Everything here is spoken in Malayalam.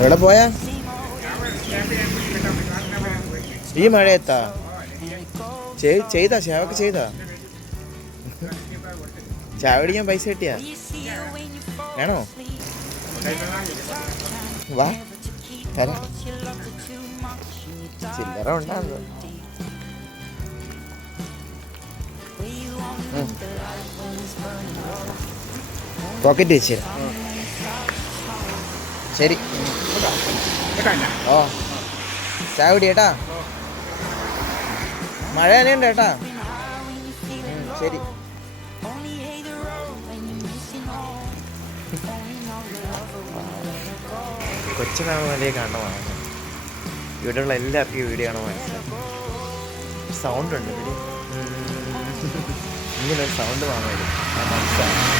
എവിടെ പോയാ ഈ മഴയത്താ? ചെയ്താ ഷാവൊക്കെ ചെയ്താ? ചായ കുടിക്കാൻ പൈസ കിട്ടിയാ? വേണോ? വാ തരാം. ചില്ലറ ഉണ്ടാകുന്നത് പോക്കറ്റ് വെച്ച് ശരി. ഓ ചായ കുടി ഏട്ടാ. മഴ നനയുണ്ട് ഏട്ടാ. ശരി. കൊച്ചുനാളിലേക്ക് കാണണമാണ്. ഇവിടെയുള്ള എല്ലാവർക്കും ഈ വീഡിയോ ആണ് മനസ്സിലാവും. സൗണ്ട് ഉണ്ട് ഇവിടെ. ഇങ്ങനൊരു സൗണ്ട് വാങ്ങുന്നത് മനസ്സിലാവും.